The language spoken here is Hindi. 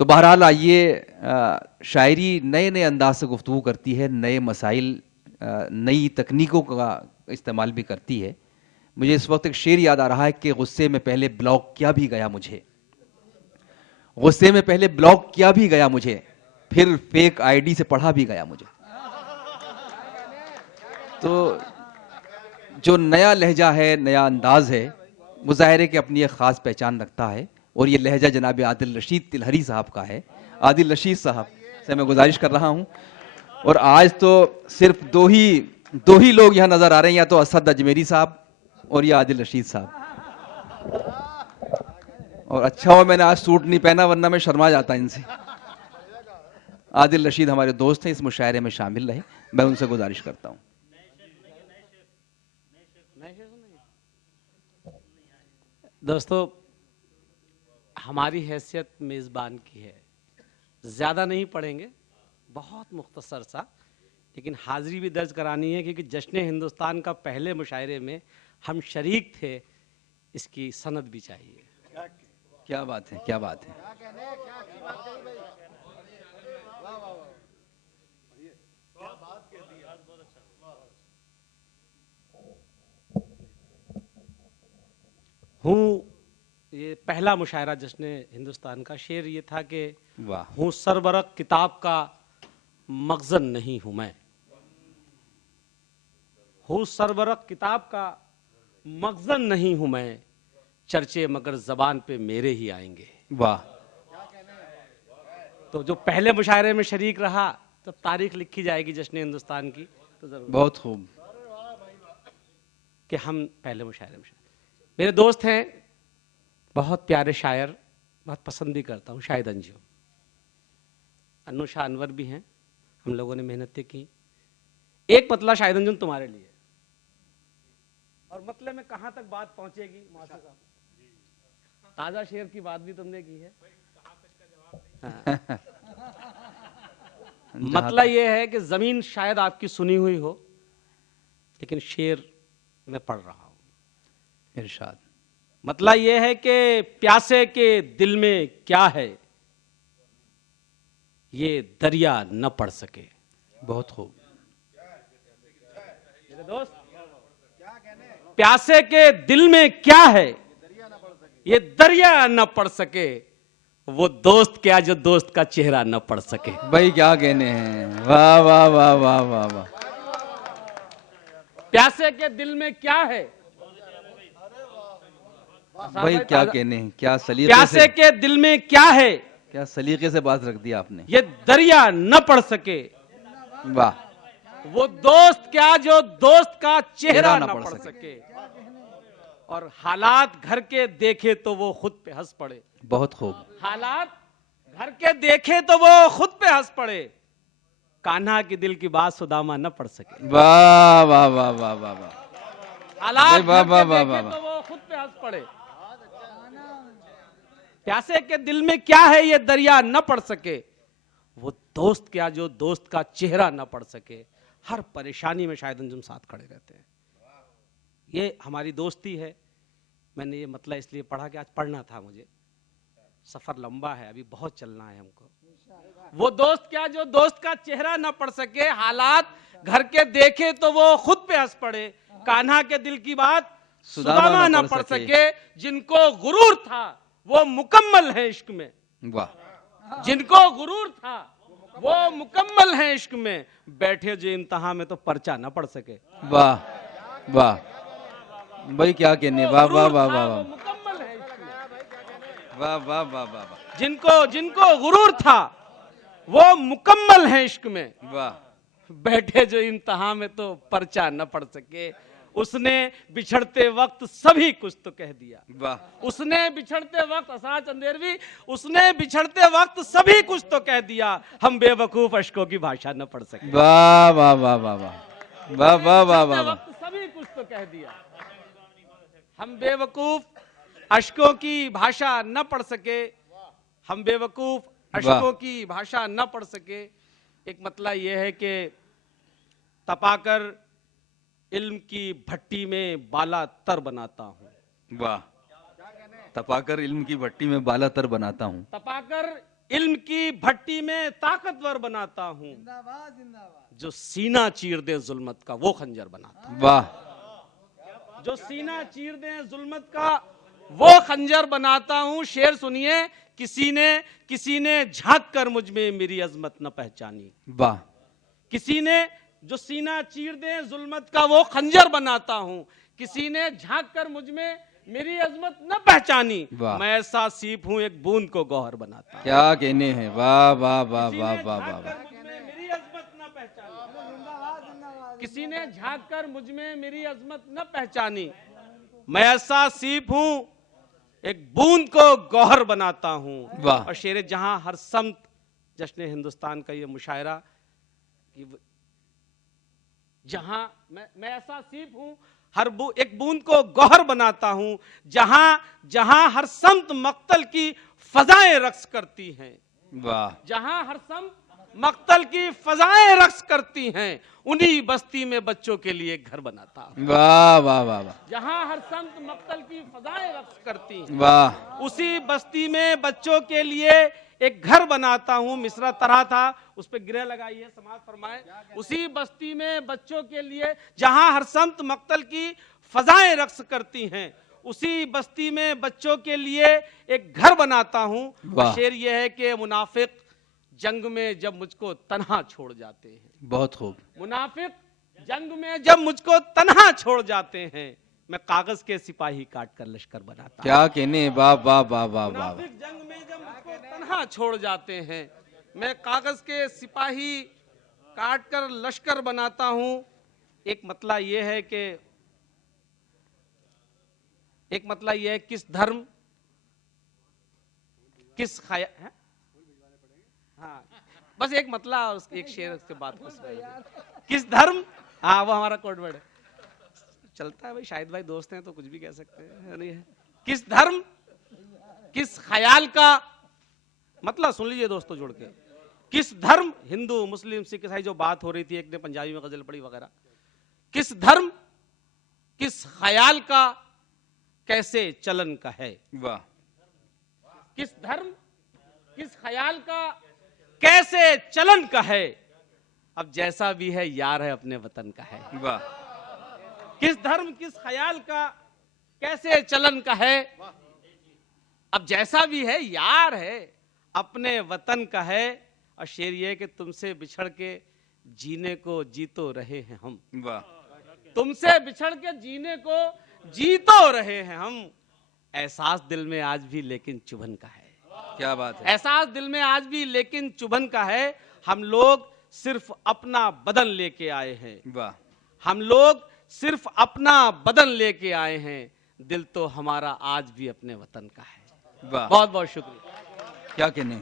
तो बहरहाल आइए, शायरी नए नए अंदाज से गुफ्तगू करती है, नए मसाइल, नई तकनीकों का इस्तेमाल भी करती है। मुझे इस वक्त एक शेर याद आ रहा है कि गुस्से में पहले ब्लॉक किया भी गया मुझे, गुस्से में पहले ब्लॉक किया भी गया मुझे, फिर फेक आईडी से पढ़ा भी गया मुझे। तो जो नया लहजा है, नया अंदाज है, वो ज़ाहिर है कि अपनी एक ख़ास पहचान रखता है, और ये लहजा जनाब आदिल रशीद तिलहरी साहब का है। आदिल रशीद साहब से मैं गुजारिश कर रहा हूँ, और आज तो सिर्फ दो ही लोग यहाँ नज़र आ रहे हैं, या तो असद अजमेरी साहब और या आदिल रशीद साहब। और अच्छा हो मैंने आज सूट नहीं पहना, वरना मैं शर्मा जाता इनसे। आदिल रशीद हमारे दोस्त हैं, इस मुशायरे में शामिल रहे, मैं उनसे गुजारिश करता हूँ। दोस्तों, हमारी हैसियत मेज़बान की है, ज़्यादा नहीं पढ़ेंगे, बहुत मुख्तसर सा, लेकिन हाज़िरी भी दर्ज करानी है क्योंकि जश्न हिंदुस्तान का पहले मुशायरे में हम शरीक थे, इसकी सनद भी चाहिए। क्या बात है, क्या बात है। हूँ, ये पहला मुशायरा जश्न हिंदुस्तान का। शेर ये था कि वाह, हूँ सरबरक किताब का मखज़न नहीं हूँ मैं, हूँ सरबरक किताब का मखज़न नहीं हूँ मैं, चर्चे मगर ज़बान पे मेरे ही आएंगे। वाह, तो जो पहले मुशायरे में शरीक रहा, तब तारीख लिखी जाएगी जश्न हिंदुस्तान की, तो जरूर बहुत खूब। कि हम पहले मुशायरे में। मेरे दोस्त हैं, बहुत प्यारे शायर, बहुत पसंद भी करता हूँ, शाहिद अंजुम, अन्नू शाह अनवर भी हैं, हम लोगों ने मेहनतें की। एक मतला शाहिद अंजुम तुम्हारे लिए, और मतले में कहाँ तक बात पहुंचेगी मासी साहब, ताजा शेर की बात भी तुमने की है। हाँ। मतला ये है कि जमीन शायद आपकी सुनी हुई हो, लेकिन शेर मैं पढ़ रहा हूं। इरशाद। मतला ये है कि प्यासे के दिल में क्या है, ये दरिया न पढ़ सके। बहुत खूब। मेरे दोस्त, प्यासे के दिल में क्या है, ये दरिया न पढ़ सके, वो दोस्त क्या जो दोस्त का चेहरा न पढ़ सके। भाई क्या कहने हैं, वाह वाह वाह वाह वाह वाह। प्यासे के दिल में क्या है, भाई क्या कहने हैं, क्या सलीके प्यासे से, के दिल में क्या है, क्या सलीके से बात रख दी आपने। ये दरिया न पढ़ सके, वाह। वो दोस्त क्या जो दोस्त का चेहरा न पढ़ सके, और हालात घर के देखे तो वो खुद पे हंस पड़े। बहुत खूब। हालात घर के देखे तो वो खुद पे हंस पड़े, कान्हा की दिल की बात सुदामा न पढ़ सके। वाह वाह वाह वाह वाह वाह। हालात वाह, घर वाह, के वाह, देखे वाह, तो वो खुद पे हंस पड़े। प्यासे के दिल में क्या है, ये दरिया न पढ़ सके, वो दोस्त क्या जो दोस्त का चेहरा न पढ़ सके। हर परेशानी में शाहिद अंजुम साथ खड़े रहते हैं। ये हमारी दोस्ती है। मैंने ये मतलब इसलिए पढ़ा कि आज पढ़ना था मुझे, सफर लंबा है, अभी बहुत चलना है हमको। वो दोस्त क्या जो दोस्त का चेहरा न पढ़ सके, हालात घर के देखे तो वो खुद पे हंस पड़े, कान्हा के दिल की बात सुदामा न पढ़ सके। जिनको गुरूर था वो मुकम्मल है इश्क में, वाह। जिनको गुरूर था वो मुकम्मल है इश्क में, बैठे जो इम्तिहां में तो पर्चा न पढ़ सके। वाह वाह भाई क्या कहने, वाह वाह वाह वाह वाह। मुकम्मल है इश्क में। वाह वाह वाह वाह वाह। जिनको गुरूर था वो मुकम्मल है इश्क में, वाह। बैठे जो इम्तिहां में तो पर्चा न पढ़ सके। उसने बिछड़ते वक्त सभी कुछ तो कह दिया। वाह। उसने बिछड़ते वक्त, असा चंदेरवी, उसने बिछड़ते वक्त सभी कुछ तो कह दिया, हम बेवकूफ अशकों की भाषा न पढ़ सके। वाह वाह वाह वाह वाह वाह वाह वाह वाह वाह। सभी कुछ तो कह दिया, हम बेवकूफ अशकों की भाषा न पढ़ सके, हम बेवकूफ अशकों की भाषा न पढ़ सके। एक मतलब यह है कि तपाकर इल्म की भट्टी में बाला तर बनाता हूं। वाह। तपाकर इल्म की भट्टी में बाला तर बनाता हूं। तपाकर इल्म की भट्टी में ताकतवर बनाता हूं, जो सीना चीर दे जुल्मत का वो खंजर बनाता हूं। वाह, जो सीना चीर दे जुल्मत का वो खंजर बनाता हूं। शेर सुनिए, किसी ने झांक कर मुझ में मेरी अजमत न पहचानी। वाह, किसी ने जो सीना चीर दे जुल्मत का वो खंजर बनाता हूं, किसी ने झांक कर मुझ में मेरी अजमत न पहचानी। मैं ऐसा सीप हूं एक बूंद को गौहर बनाता। क्या कहने हैं, वाह वाह वाह वाह वाह वाह। मेरी अजमत न पहचानी, किसी ने झांक कर मुझ में मेरी अजमत न पहचानी। मैं ऐसा सीप हूं एक बूंद को गौहर बनाता हूं। और शेर जहां हर समत, जश्न हिंदुस्तान का ये मुशायरा, जहां मैं ऐसा सीप हूं एक बूंद को गौहर बनाता हूं, जहां हर समत मक्तल की फजाएं रक्स करती हैं। वाह, जहां हर समत मक्तल की फजाएं रक्स करती हैं, उन्हीं बस्ती में बच्चों के लिए घर बनाता हूं। वाह वाह वाह वाह। जहां हर समत मक्तल की फजाएं रक्स करती हैं, वाह, उसी बस्ती में बच्चों के लिए एक घर बनाता हूं। मिसरा तरह था, उस पे गिरह लगाइए, समाज फरमाए। उसी बस्ती में बच्चों के लिए, जहां हर समत मक्तल की फजाएं रक्स करती हैं, उसी बस्ती में बच्चों के लिए एक घर बनाता हूं। शेर यह है कि मुनाफिक जंग में जब मुझको तन्हा छोड़ जाते हैं। बहुत खूब। मुनाफिक जंग में जब मुझको तन्हा छोड़ जाते हैं, मैं कागज के सिपाही काट कर लश्कर बनाता। क्या कहने, वाह वाह वाह वाह वाह। मुनाफिक जंग में जब मुझको तन्हा छोड़ जाते हैं, मैं कागज के सिपाही काट कर लश्कर बनाता हूं। एक मतला यह है कि किस धर्म किस खया, हाँ बस एक मतला, एक शेर उसके बाद किस धर्म, हाँ वो हमारा कोड वर्ड है, चलता है भाई, शाहिद भाई दोस्त हैं तो कुछ भी कह सकते हैं। किस धर्म किस ख्याल का, मतलब सुन लीजिए दोस्तों जुड़ के, किस धर्म, हिंदू मुस्लिम सिख ईसाई जो बात हो रही थी, एक ने पंजाबी में गजल पढ़ी वगैरह, किस धर्म किस ख्याल का कैसे चलन का है। वाह, किस धर्म किस ख्याल का कैसे चलन का है, अब जैसा भी है यार है अपने वतन का है। वाह, किस धर्म किस ख्याल का कैसे चलन का है, अब जैसा भी है यार है अपने वतन का है। और शेर ये कि तुमसे बिछड़ के जीने को जी तो रहे हैं हम। वाह, तुमसे बिछड़ के जीने को जी तो रहे हैं हम, एहसास दिल में आज भी लेकिन चुभन का है। क्या बात है। एहसास दिल में आज भी लेकिन चुभन का है। हम लोग सिर्फ अपना बदन लेके आए हैं। वाह, हम लोग सिर्फ अपना बदन लेके आए हैं, दिल तो हमारा आज भी अपने वतन का है। वाह, बहुत बहुत शुक्रिया। क्या कहने।